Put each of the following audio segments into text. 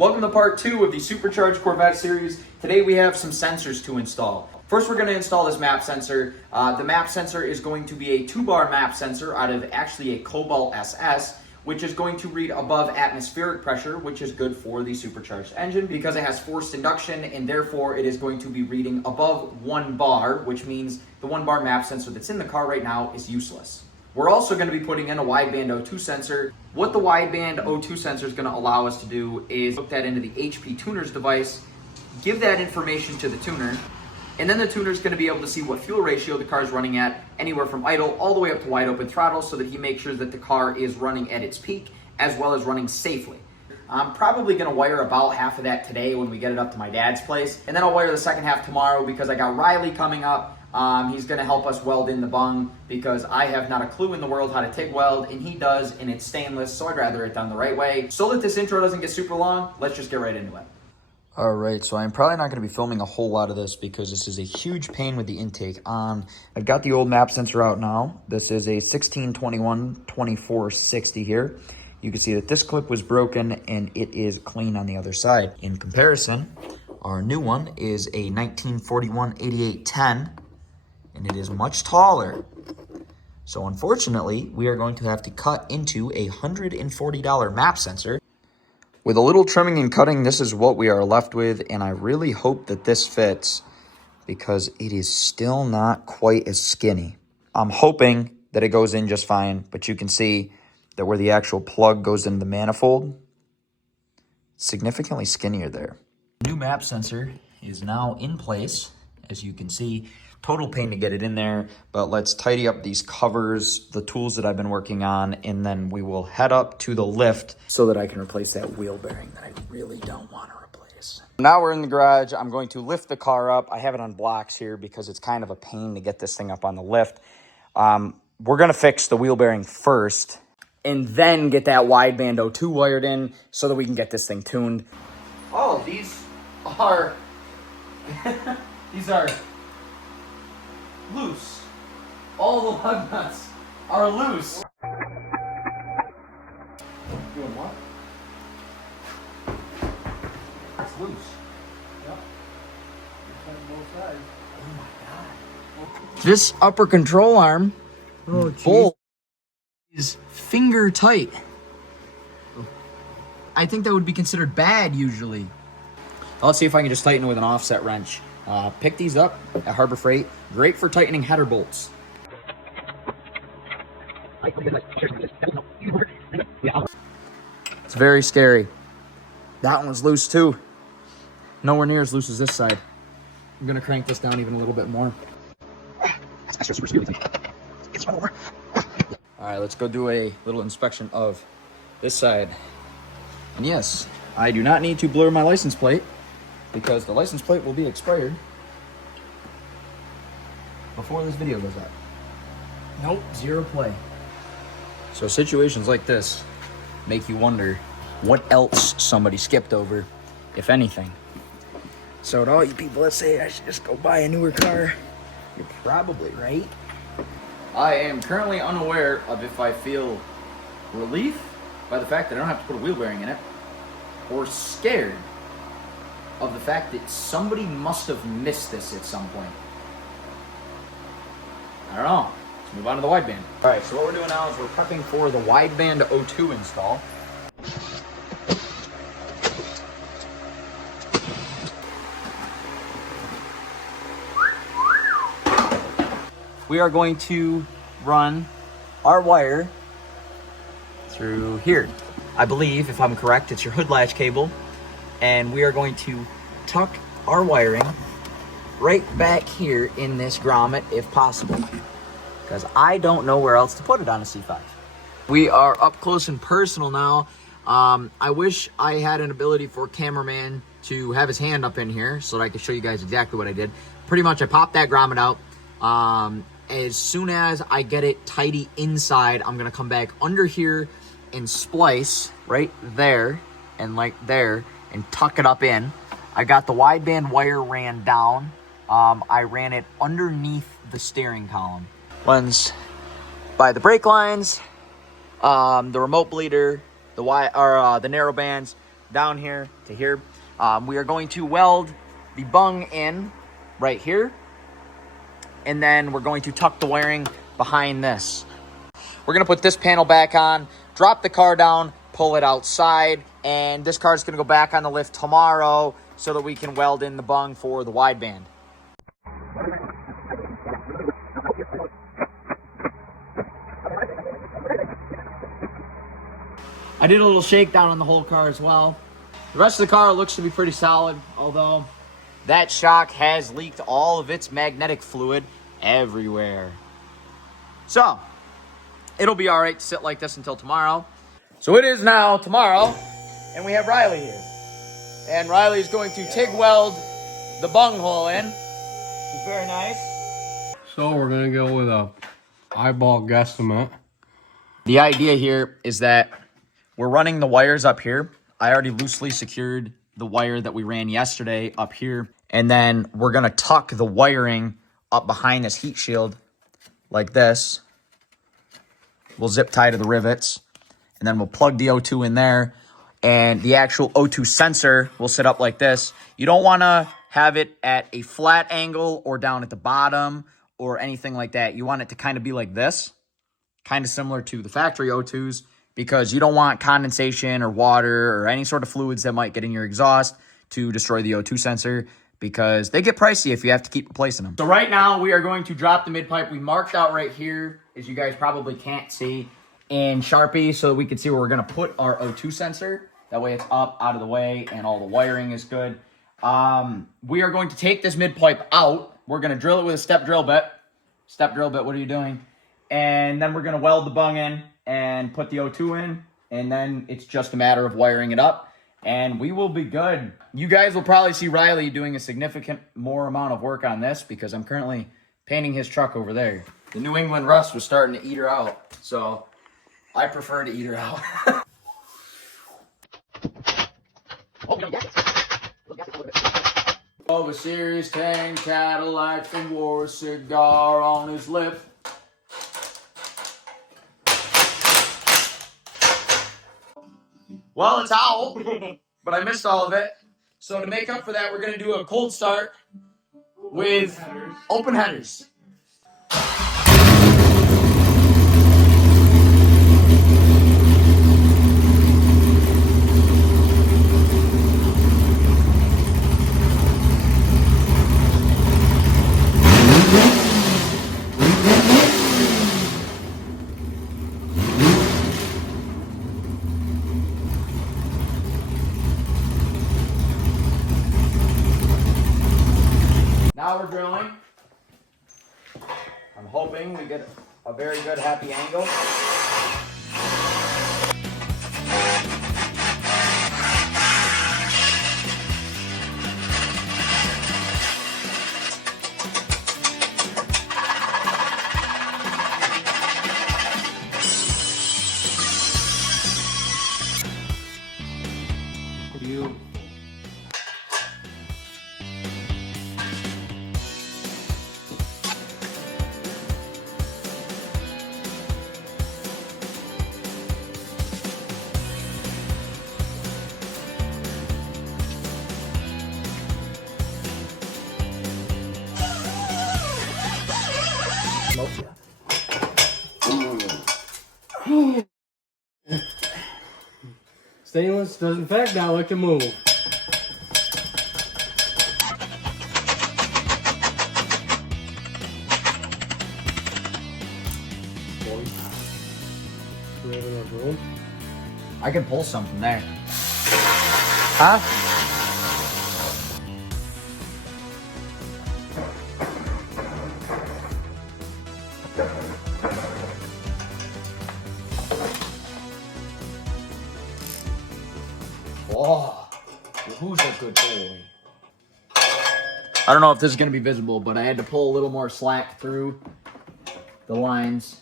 Welcome to part 2 of the Supercharged Corvette series. Today we have some sensors to install. First we're going to install this map sensor. The map sensor is going to be a 2-bar map sensor out of actually a Cobalt SS, which is going to read above atmospheric pressure, which is good for the supercharged engine because it has forced induction, and therefore it is going to be reading above 1 bar, which means the 1-bar map sensor that's in the car right now is useless. We're also going to be putting in a wideband O2 sensor. What the wideband O2 sensor is going to allow us to do is hook that into the HP tuner's device, give that information to the tuner, and then the tuner is going to be able to see what fuel ratio the car is running at, anywhere from idle all the way up to wide open throttle, so that he makes sure that the car is running at its peak as well as running safely. I'm probably going to wire about half of that today when we get it up to my dad's place, and then I'll wire the second half tomorrow because I got Riley coming up. He's going to help us weld in the bung because I have not a clue in the world how to TIG weld, and he does, and it's stainless, so I'd rather it done the right way. So that this intro doesn't get super long, let's just get right into it. All right, so I'm probably not going to be filming a whole lot of this because this is a huge pain with the intake on. I've got the old map sensor out now. This is a 1621-2460 here. You can see that this clip was broken and it is clean on the other side. In comparison, our new one is a 1941-8810. And it is much taller. So unfortunately, we are going to have to cut into a $140 map sensor. With a little trimming and cutting, this is what we are left with, and I really hope that this fits because it is still not quite as skinny. I'm hoping that it goes in just fine, but you can see that where the actual plug goes into the manifold, it's significantly skinnier there. New map sensor is now in place, as you can see. Total pain to get it in there, but let's tidy up these covers, the tools that I've been working on, and then we will head up to the lift so that I can replace that wheel bearing that I really don't want to replace. Now we're in the garage. I'm going to lift the car up. I have it on blocks here because it's kind of a pain to get this thing up on the lift. We're going to fix the wheel bearing first and then get that wideband O2 wired in so that we can get this thing tuned. Oh, these are... these are... loose. All the lug nuts are loose. Doing what? It's loose. Yep. Both sides. Oh my god. This upper control arm bolt is finger tight. I think that would be considered bad usually. Let's see if I can just tighten it with an offset wrench. Pick these up at Harbor Freight. Great for tightening header bolts. It's very scary. That one was loose too. Nowhere near as loose as this side. I'm gonna crank this down even a little bit more. All right, let's go do a little inspection of this side. And yes, I do not need to blur my license plate because the license plate will be expired before this video goes up. Nope, 0 play. So situations like this make you wonder what else somebody skipped over, if anything. So to all you people that say I should just go buy a newer car, you're probably right. I am currently unaware of if I feel relief by the fact that I don't have to put a wheel bearing in it, or scared of the fact that somebody must have missed this at some point. I don't know. Let's move on to the wideband. All right, so what we're doing now is we're prepping for the wideband O2 install. We are going to run our wire through here. I believe, if I'm correct, it's your hood latch cable. And we are going to tuck our wiring right back here in this grommet if possible, because I don't know where else to put it on a C5. We are up close and personal now. I wish I had an ability for cameraman to have his hand up in here so that I could show you guys exactly what I did. Pretty much I popped that grommet out. As soon as I get it tidy inside, I'm gonna come back under here and splice right there and like there and tuck it up in. I got the wideband wire ran down. I ran it underneath the steering column. Runs by the brake lines, the remote bleeder, the narrow bands, down here to here. We are going to weld the bung in right here. And then we're going to tuck the wiring behind this. We're going to put this panel back on, drop the car down, pull it outside, and this car is going to go back on the lift tomorrow so that we can weld in the bung for the wideband. I did a little shakedown on the whole car as well. The rest of the car looks to be pretty solid, although that shock has leaked all of its magnetic fluid everywhere. So, it'll be all right to sit like this until tomorrow. So it is now tomorrow, and we have Riley here. And Riley is going to TIG weld the bung hole in. It's very nice. So we're gonna go with a eyeball guesstimate. The idea here is that we're running the wires up here. I already loosely secured the wire that we ran yesterday up here. And then we're gonna tuck the wiring up behind this heat shield like this. We'll zip tie to the rivets, and then we'll plug the O2 in there, and the actual O2 sensor will sit up like this. You don't want to have it at a flat angle or down at the bottom or anything like that. You want it to kind of be like this, kind of similar to the factory O2s, because you don't want condensation or water or any sort of fluids that might get in your exhaust to destroy the O2 sensor, because they get pricey if you have to keep replacing them. So right now we are going to drop the mid pipe. We marked out right here, as you guys probably can't see, in Sharpie so that we can see where we're going to put our O2 sensor. That way it's up, out of the way, and all the wiring is good. We are going to take this mid pipe out. We're going to drill it with a step drill bit. Step drill bit, what are you doing? And then we're going to weld the bung in and put the O2 in, and then it's just a matter of wiring it up, and we will be good. You guys will probably see Riley doing a significant more amount of work on this because I'm currently painting his truck over there. The New England rust was starting to eat her out, so I prefer to eat her out. Of a Series 10 Cadillac and wore a cigar on his lip. Well, it's out, but I missed all of it. So to make up for that, we're going to do a cold start with open headers. Now we're drilling. I'm hoping we get a very good happy angle. You. Stainless does in fact not like to move. I can pull some from there. Huh? Oh, who's a good boy? I don't know if this is going to be visible, but I had to pull a little more slack through the lines.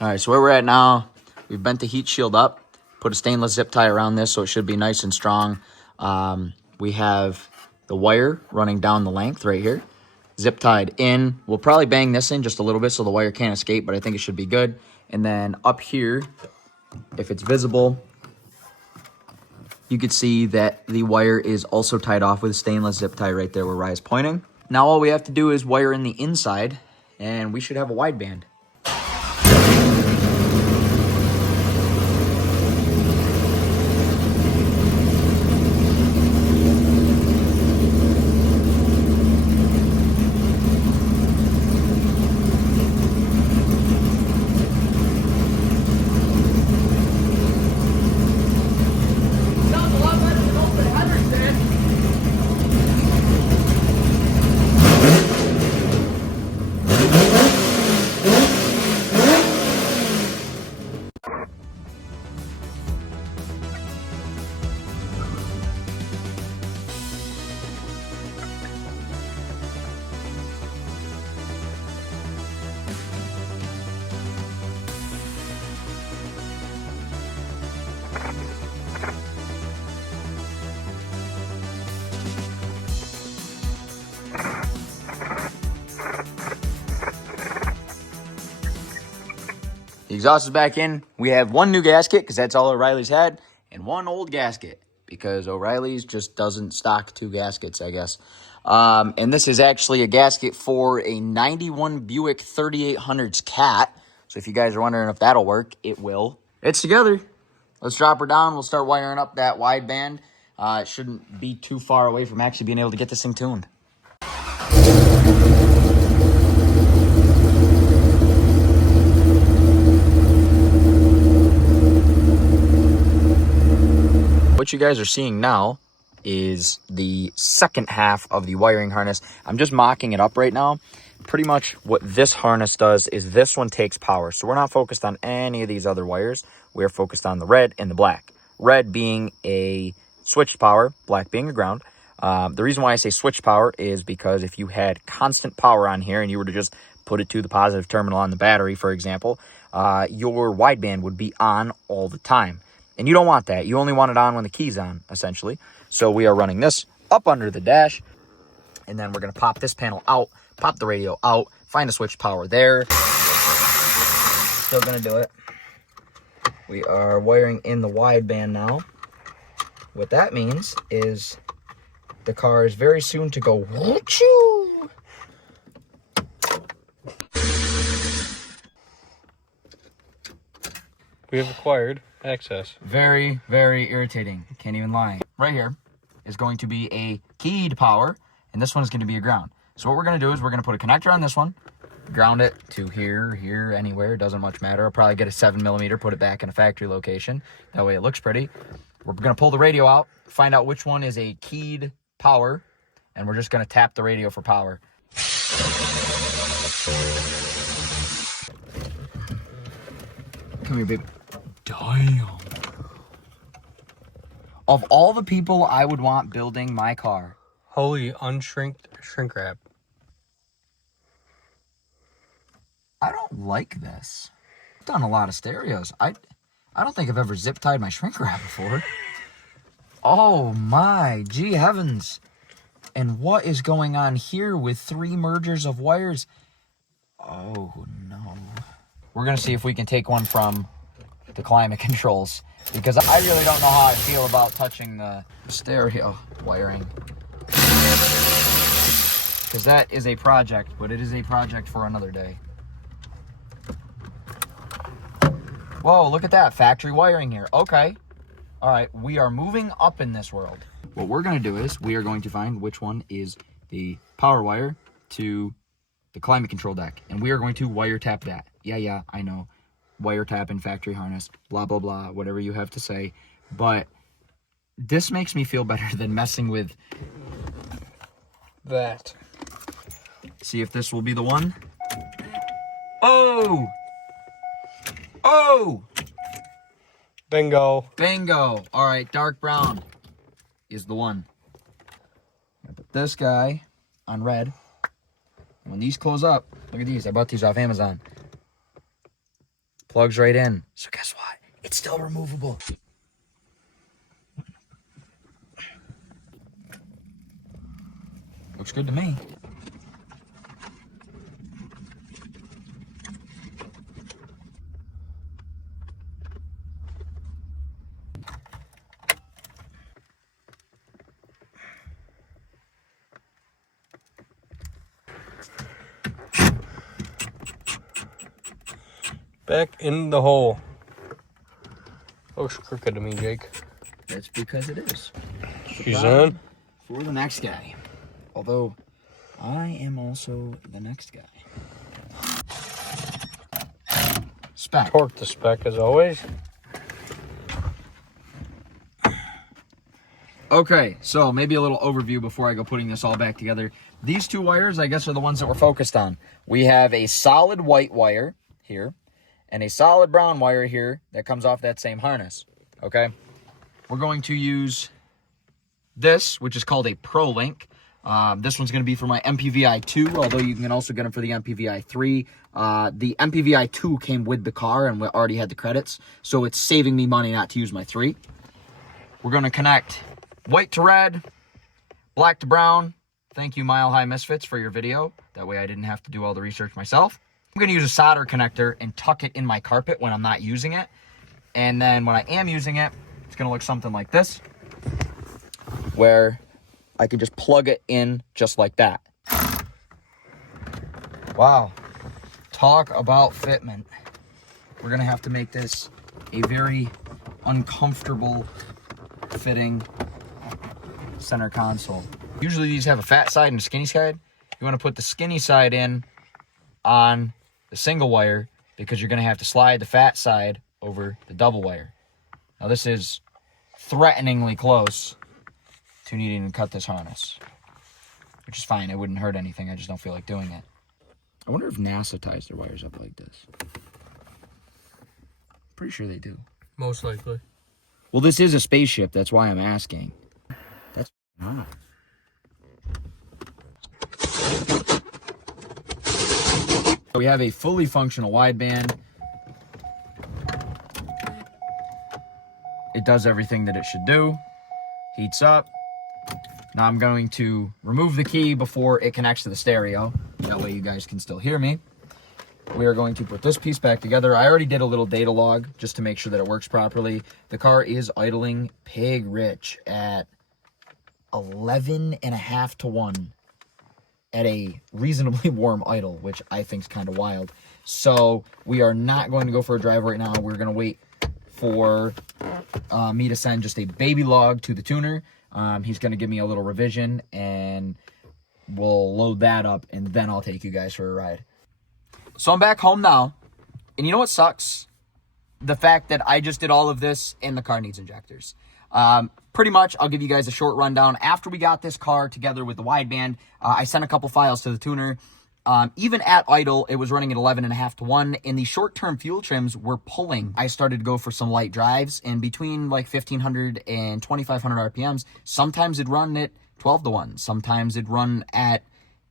All right, so where we're at now, we've bent the heat shield up, put a stainless zip tie around this so it should be nice and strong. We have the wire running down the length right here. zip tied in. We'll probably bang this in just a little bit so the wire can't escape, but I think it should be good. And then up here, if it's visible, you could see that the wire is also tied off with a stainless zip tie right there where Rye's pointing. Now all we have to do is wire in the inside, and we should have a wideband. The exhaust is back in. We have one new gasket because that's all O'Reilly's had, and one old gasket because O'Reilly's just doesn't stock 2 gaskets, I guess. And this is actually a gasket for a 91 Buick 3800's Cat. So if you guys are wondering if that'll work, it will. It's together. Let's drop her down. We'll start wiring up that wideband. It shouldn't be too far away from actually being able to get this thing tuned. What you guys are seeing now is the second half of the wiring harness. I'm just mocking it up right now. Pretty much what this harness does is this one takes power. So we're not focused on any of these other wires. We're focused on the red and the black. Red being a switched power, black being a ground. The reason why I say switched power is because if you had constant power on here and you were to just put it to the positive terminal on the battery, for example, your wideband would be on all the time. And you don't want that. You only want it on when the key's on, essentially. So we are running this up under the dash. And then we're going to pop this panel out, pop the radio out, find a switch power there. Still going to do it. We are wiring in the wideband now. What that means is the car is very soon to go whoo-choo. We have acquired access. Very, very irritating. Can't even lie. Right here is going to be a keyed power, and this one is going to be a ground. So what we're going to do is we're going to put a connector on this one, ground it to here, anywhere. It doesn't much matter. I'll probably get a 7mm, put it back in a factory location. That way it looks pretty. We're going to pull the radio out, find out which one is a keyed power, and we're just going to tap the radio for power. Come here, baby. Damn. Of all the people I would want building my car. Holy unshrinked shrink wrap. I don't like this. I've done a lot of stereos. I don't think I've ever zip tied my shrink wrap before. Oh my, gee heavens. And what is going on here with 3 mergers of wires? Oh no. We're gonna see if we can take one from the climate controls, because I really don't know how I feel about touching the stereo wiring. Because that is a project, but it is a project for another day. Whoa, look at that, factory wiring here. Okay. All right, we are moving up in this world. What we're gonna do is we are going to find which one is the power wire to the climate control deck, and we are going to wire tap that. Yeah, I know. Wire tap and factory harness, blah, blah, blah, whatever you have to say. But this makes me feel better than messing with That. See if this will be the one. Oh! Oh! Bingo. Bingo. All right, dark brown is the one. I put this guy on red. When these close up, look at these. I bought these off Amazon. Plugs right in. So guess what? It's still removable. Looks good to me. Back in the hole. Looks crooked to me, Jake. That's because it is. She's on. For the next guy. Although, I am also the next guy. Spec. Torque the spec as always. Okay, so maybe a little overview before I go putting this all back together. These two wires, I guess, are the ones that we're focused on. We have a solid white wire here and a solid brown wire here that comes off that same harness, okay? We're going to use this, which is called a Pro Link. This one's going to be for my MPVI-2, although you can also get them for the MPVI-3. The MPVI-2 came with the car and we already had the credits, so it's saving me money not to use my 3. We're going to connect white to red, black to brown. Thank you, Mile High Misfits, for your video. That way I didn't have to do all the research myself. I'm going to use a solder connector and tuck it in my carpet when I'm not using it. And then when I am using it, it's going to look something like this, where I can just plug it in just like that. Wow. Talk about fitment. We're going to have to make this a very uncomfortable fitting center console. Usually these have a fat side and a skinny side. You want to put the skinny side in on the single wire because you're going to have to slide the fat side over the double wire. Now this is threateningly close to needing to cut this harness, which is fine. It wouldn't hurt anything. I just don't feel like doing it. I wonder if NASA ties their wires up like this. Pretty sure they do. Most likely. Well, this is a spaceship. That's why I'm asking. That's not. We have a fully functional wideband. It does everything that it should do. Heats up. Now I'm going to remove the key before it connects to the stereo. That way you guys can still hear me. We are going to put this piece back together. I already did a little data log just to make sure that it works properly. The car is idling pig rich at 11.5 to 1 at a reasonably warm idle, which I think is kind of wild. So we are not going to go for a drive right now. We're going to wait for me to send just a baby log to the tuner. He's going to give me a little revision and we'll load that up and then I'll take you guys for a ride. So I'm back home now, and you know what sucks? The fact that I just did all of this and the car needs injectors. Pretty much, I'll give you guys a short rundown. After we got this car together with the wideband, I sent a couple files to the tuner. Even at idle, it was running at 11.5 to 1, and the short-term fuel trims were pulling. I started to go for some light drives, and between like 1,500 and 2,500 RPMs, sometimes it'd run at 12 to 1. Sometimes it'd run at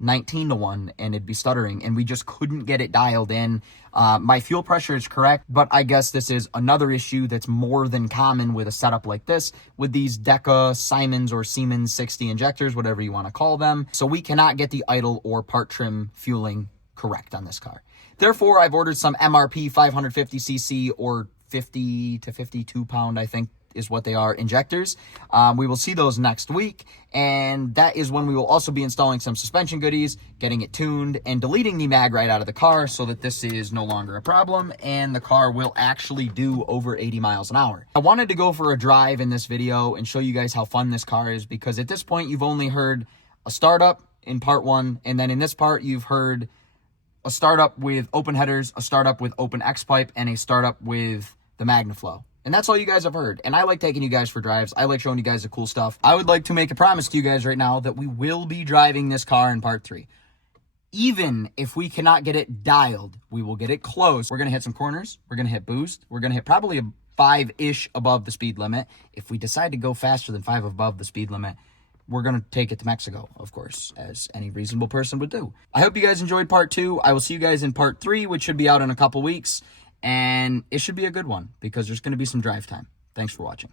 19 to 1 and it'd be stuttering and we just couldn't get it dialed in. My fuel pressure is correct, but I guess this is another issue that's more than common with a setup like this with these Deca, Simons, or Siemens 60 injectors, whatever you want to call them. So we cannot get the idle or part trim fueling correct on this car. Therefore, I've ordered some MRP 550cc or 50 to 52 pound, I think is what they are, injectors. We will see those next week, and that is when we will also be installing some suspension goodies, getting it tuned, and deleting the mag right out of the car so that this is no longer a problem, and the car will actually do over 80 miles an hour. I wanted to go for a drive in this video and show you guys how fun this car is, because at this point, you've only heard a startup in part 1, and then in this part, you've heard a startup with open headers, a startup with open X-pipe, and a startup with the MagnaFlow. And that's all you guys have heard. And I like taking you guys for drives. I like showing you guys the cool stuff. I would like to make a promise to you guys right now that we will be driving this car in part 3. Even if we cannot get it dialed, we will get it close. We're going to hit some corners. We're going to hit boost. We're going to hit probably a 5-ish above the speed limit. If we decide to go faster than 5 above the speed limit, we're going to take it to Mexico, of course, as any reasonable person would do. I hope you guys enjoyed part 2. I will see you guys in part 3, which should be out in a couple weeks. And it should be a good one because there's going to be some drive time. Thanks for watching.